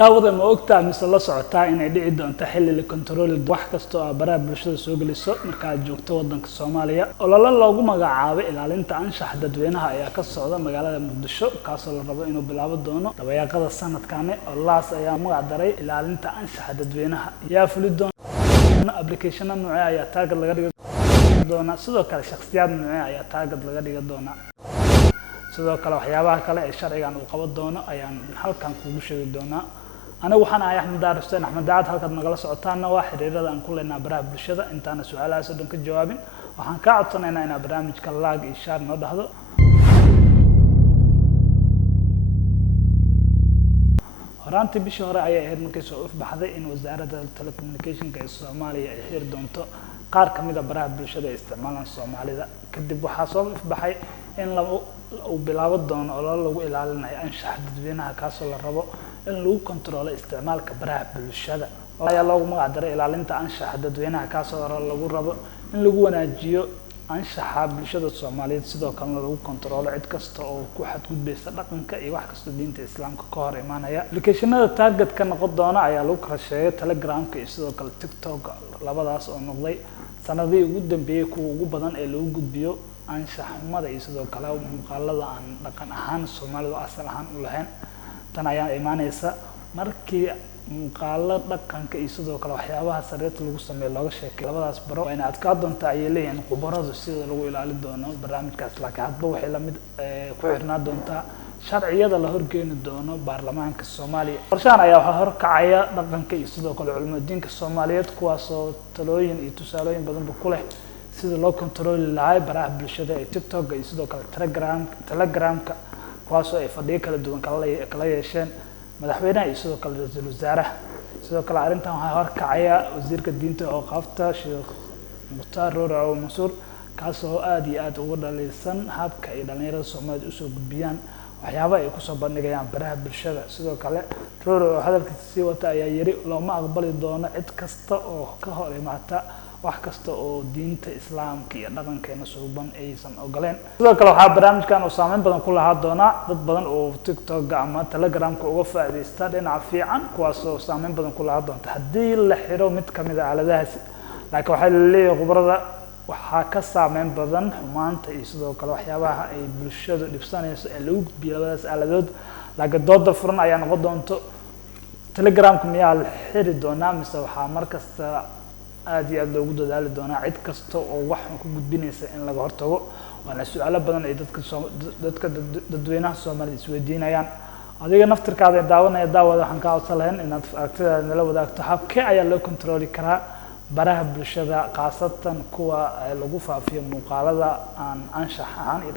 daawada ma ogtaa mise la socotaa inay dhici doonto xilli la kontarooli wax kasta oo baraha bulshada soo geliso marka aad joogto wadanka Soomaaliya olole loogu magacaabay ilaalinta anshaxa dadweynaha ayaa ka socda magaalada Muqdisho kaasoo la rabo inuu bilaabo doono dabayaaqada sanadkan olaas ayaa magac daray ilaalinta anshaxa dadweynaha yaa fuli doona application nooc ayaa taagad laga dhigi doona sidoo kale shakhsiyaad nooc ayaa taagad laga dhigi doona sidoo kale waxyaabaha kale ee sharcigan uu qabo doono ayaan halkan kugu sheegi doonaa أنا وحنا يا أحمد دار حسين أحمد دار هلك نقول سعتنا واحد إذا أن كلنا براه بالشدة أنت أنا سؤال أسدون كجوابين وحن كعطنا أنا برامج كلاج إشار نوده هذا هرانتي بشهر أيه هير مكسوف بحذي إن وزارة التليكومنيكيشن كالصومالية هير دونتو قار كميدا براه بالشدة استعمالا الصومالي ذا كدب وحصل بحي إن لو وبلاود دون أو لو إلى لنا أنشح دبينها كاسل الربو in lagu kontrolo isticmaalka baraha bulshada ayaa loogu magac daray ilaalinta anshaxa dadweynaha kaasoo lagu rabo in lagu wanaajiyo anshaxa bulshada Soomaaliyeed sidoo kalena lagu kontrolo cid kasta oo ku xadgudbaysa dhaqanka iyo wax kasta diinta Islaamka ka hor imaanaya applicationada target ka noqon doona ayaa lagu qarasheeyay Telegramka iyo sidoo kale TikTok labadaas oo noqday sanadii ugu dambeeyay kuwa ugu badan ee lagu gudbiyo anshaxumada iyo sidoo kale muuqaalada aan dhaqan ahaan Soomaalidu asal ahaan u lahayn tan ayaa imaanaysa markii muuqaalada dhaqanka iyo sidoo kale waxyaabaha sareet lagu sameeyo looga sheekay labadaas baro waa in aad ka doonto ay leeyihiin khubaradu sida lagu ilaalin doono barnaamijkaas laakiin hadba waxay la mid ku xirnaa doontaa sharciyada la horgeeni doono baarlamaanka Soomaaliya qorshahan ayaa waxa horkacaya dhaqanka iyo sidoo kale culimadiinka Soomaaliyeed kuwaas oo talooyin iyo tusaalooyin badan ku leh sida loo kontroli lahaa baraha bulshada ee TikTok iyo sidoo kale Telegramka kuwaasoo ay fadhiyo kala duwan kala yeesheen madaxweynaha iyo sidoo kale ra'iisul wasaaraha sidoo kale arrintan waxaa horkacaya wasiirka diinta oo qabta Sheekh Mukhtaar Rooraw Mansuur kaasoo aad iyo aad ugu dhaliilsan habka ay dhalinyarada Soomaaliyeed u soo gudbiyaan waxyaabaha ay ku soo bandhigayaan baraha bulshada sidoo kale Rooraw hadalkiisa sii wata ayaa yiri looma aqbali doono cid kasta oo ka hor imaata wax kasta oo diinta Islaamka iyo dhaqankeena suuban aysan ogoleen sidoo kale waxa barnaamijkan uu saameyn badan ku lahaa doona dad badan oo TikTok ama Telegramka uga faa'iideysta dhinaca fiican kuwaas oo saameyn badan ku lahaa doonta haddii la xiro mid kamid ah aaladahaas laakiin waxa la leeyahay khubarada waxa ka saameyn badan xumaanta iyo sidoo kale waxyaabaha ay bulshadu dhibsanayso ee lagu gudbiyo labadaas aaladood laakiin dooda furan ayaa noqon doonto Telegramka miyaa la xiri doonaa mise waxaa markasta aad iyo aad loogu dadaali doonaa cid kasta oo wax ku gudbinaysa in laga hortago waana su'aalo badan ay dadka dadweynaha Soomaaliyeed isweydiinayaan adiga naftirkaada daawanaya daawada waxaan ka codsanayn inaad aragtidaada nala wadaagto habkee ayaa loo kontroli karaa baraha bulshada qaasatan kuwa lagu faafiyo muuqaalada aan anshax ahaan iyo